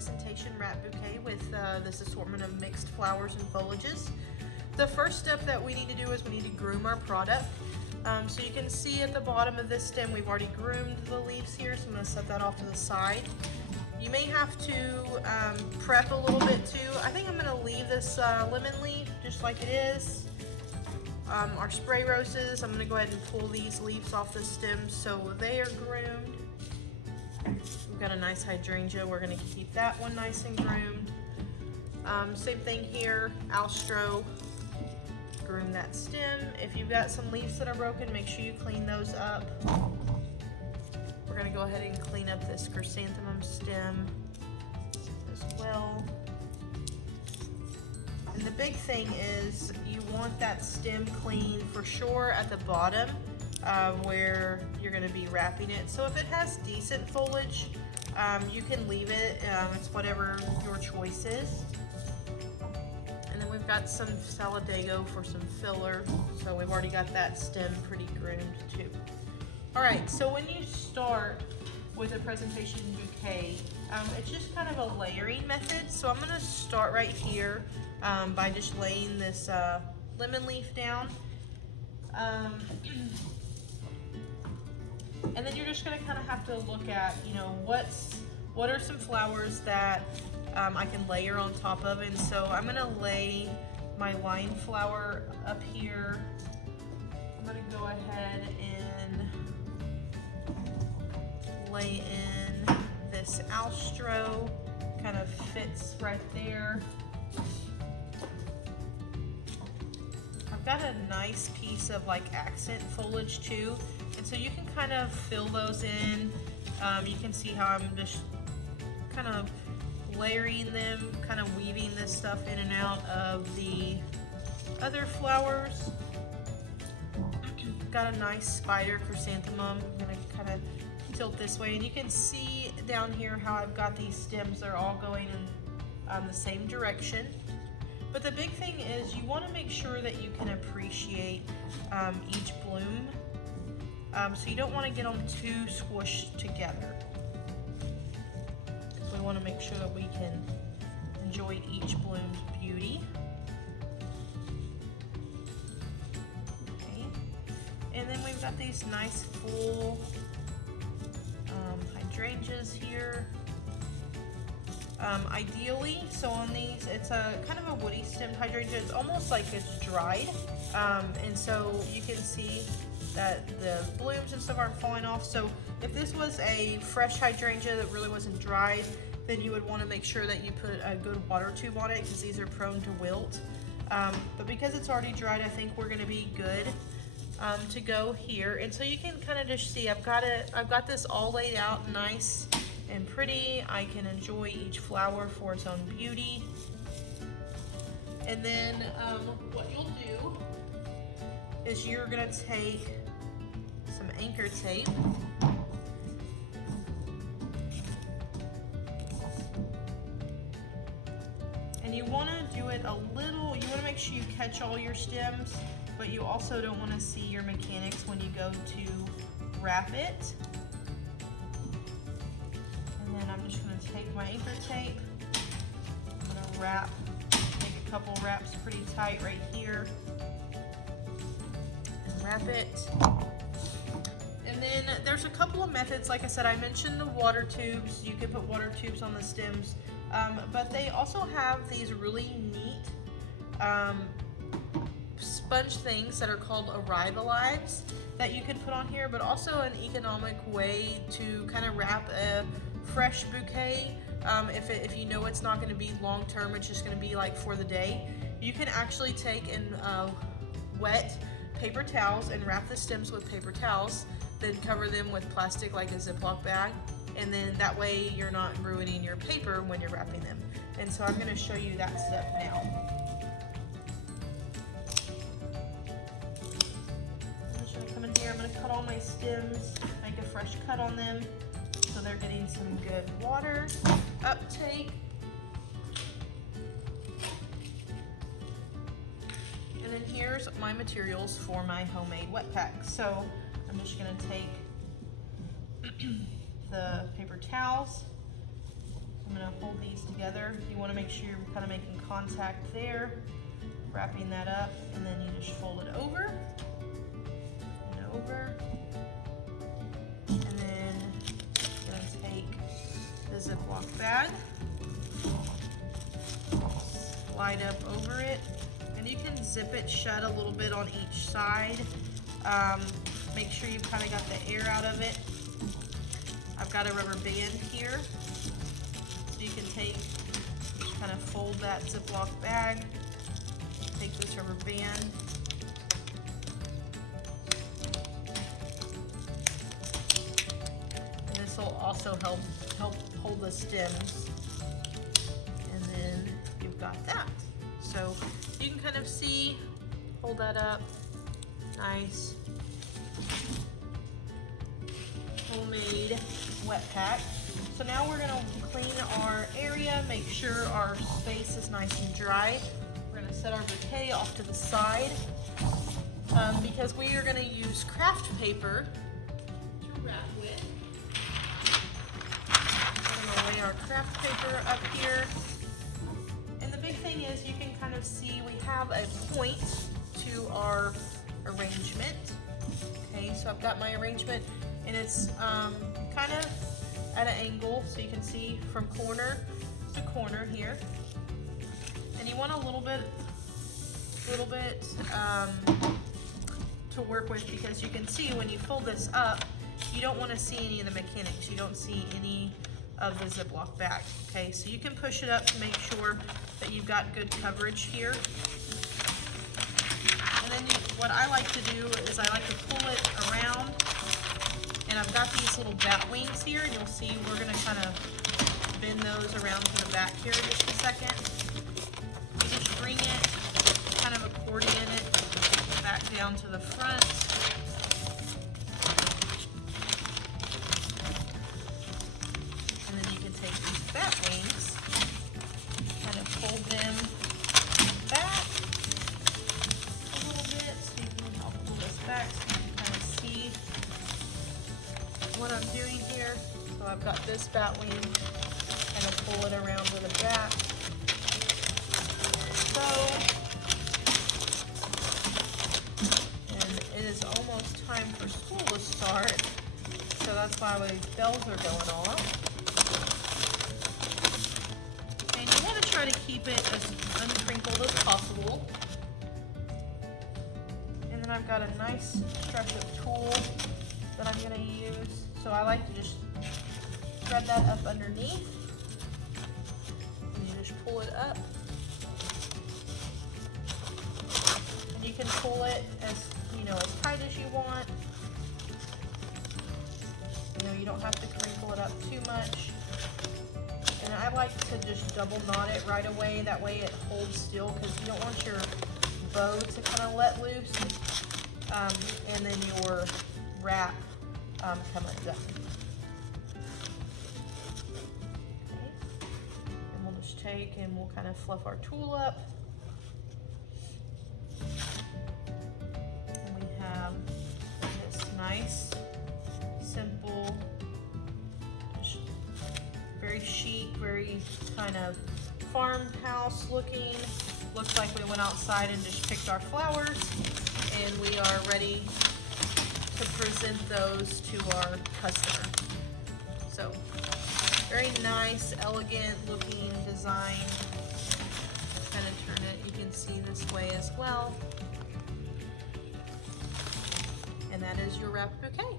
presentation wrap bouquet with this assortment of mixed flowers and foliages. The first step that we need to do is we need to groom our product. So you can see at the bottom of this stem we've already groomed the leaves here, so I'm going to set that off to the side. You may have to prep a little bit too. I think I'm going to leave this lemon leaf just like it is. Our spray roses, I'm going to go ahead and pull these leaves off the stem so they are groomed. We've got a nice hydrangea, we're going to keep that one nice and groomed. Same thing here, Alstro, groom that stem. If you've got some leaves that are broken, make sure you clean those up. We're going to go ahead and clean up this chrysanthemum stem as well. And the big thing is you want that stem clean for sure at the bottom where you're going to be wrapping it. So if it has decent foliage, you can leave it. It's whatever your choice is. And then we've got some Solidago for some filler. So we've already got that stem pretty groomed too. All right, so when you start with a presentation bouquet, it's just kind of a layering method. So I'm going to start right here by just laying this lemon leaf down. And then you're just going to kind of have to look at, you know, what are some flowers that I can layer on top of. And so I'm going to lay my line flower up here. I'm going to go ahead and lay in this Alstro, kind of fits right there. I've got a nice piece of like accent foliage too, and so you can kind of fill those in. You can see how I'm just kind of layering them, kind of weaving this stuff in and out of the other flowers. Got a nice spider chrysanthemum. I'm gonna kind of tilt this way, and you can see down here how I've got these stems. They're all going in the same direction. But the big thing is you want to make sure that you can appreciate each bloom. So you don't want to get them too squished together. So we want to make sure that we can enjoy each bloom's beauty. Okay. And then we've got these nice full hydrangeas here. Ideally, so on these, it's a kind of a woody stemmed hydrangea. It's almost like it's dried, and so you can see that the blooms and stuff aren't falling off. So if this was a fresh hydrangea that really wasn't dried, then you would want to make sure that you put a good water tube on it, because these are prone to wilt. But because it's already dried, I think we're going to be good to go here. And so you can kind of just see I've got this all laid out nice and pretty. I can enjoy each flower for its own beauty. And then what you'll do is you're gonna take some anchor tape and you want to do it a little, you want to make sure you catch all your stems, but you also don't want to see your mechanics when you go to wrap it. And then I'm just going to take my anchor tape, I'm going to wrap, make a couple wraps pretty tight right here, and wrap it. And then there's a couple of methods. Like I said, I mentioned the water tubes. You can put water tubes on the stems, but they also have these really neat sponge things that are called Arrivalives that you can put on here, but also an economic way to kind of wrap a fresh bouquet. If you know it's not going to be long term, it's just going to be like for the day, you can actually take and wet paper towels and wrap the stems with paper towels, then cover them with plastic like a Ziploc bag, and then that way you're not ruining your paper when you're wrapping them. And so I'm going to show you that step now. I'm just going to come in here, I'm going to cut all my stems, make a fresh cut on them so they're getting some good water uptake. And then here's my materials for my homemade wet pack. So I'm just gonna take the paper towels, I'm gonna hold these together. You wanna make sure you're kind of making contact there, wrapping that up, and then you just fold it over and over. And then I'm gonna take the Ziploc bag, slide up over it, and you can zip it shut a little bit on each side. Make sure you've kind of got the air out of it. I've got a rubber band here, so you can take, kind of fold that Ziploc bag, take this rubber band, and this will also help hold the stems, and then you've got that. So you can kind of see, hold that up, nice. Homemade wet pack. So now we're gonna clean our area, make sure our space is nice and dry. We're gonna set our bouquet off to the side because we are gonna use craft paper to wrap with. We're gonna lay our craft paper up here. And the big thing is you can kind of see we have a point to our arrangement. Okay, so I've got my arrangement, and it's kind of at an angle, so you can see from corner to corner here. And you want a little bit to work with, because you can see when you fold this up, you don't want to see any of the mechanics. You don't see any of the Ziploc bag. Okay, so you can push it up to make sure that you've got good coverage here. And then what I like to do is I like to pull it around, and I've got these little bat wings here, and you'll see we're gonna kind of bend those around to the back here in just a second. You just bring it, kind of accordion it back down to the front. And then you can take these bat wings, kind of fold them back a little bit, so you can, I'll pull this back so you can kind of see what I'm doing here. So I've got this bat wing, kind of pull it around to the back. So, and it is almost time for school to start, so that's why these bells are going off. And you want to try to keep it as uncrinkled as possible. And then I've got a nice stretch of tulle that I'm going to use. So I like to just thread that up underneath, and you just pull it up. And you can pull it as as tight as you want. You don't have to crinkle it up too much. And I like to just double knot it right away. That way it holds still, because you don't want your bow to kind of let loose, and then your wrap come undone. Okay. And we'll just take and we'll kind of fluff our tulle up. And we have this nice, simple, very chic, very kind of farmhouse looking. Looks like we went outside and just picked our flowers, and we are ready to present those to our customer. So, very nice, elegant looking design. Kind of turn it, you can see this way as well. And that is your wrapped bouquet.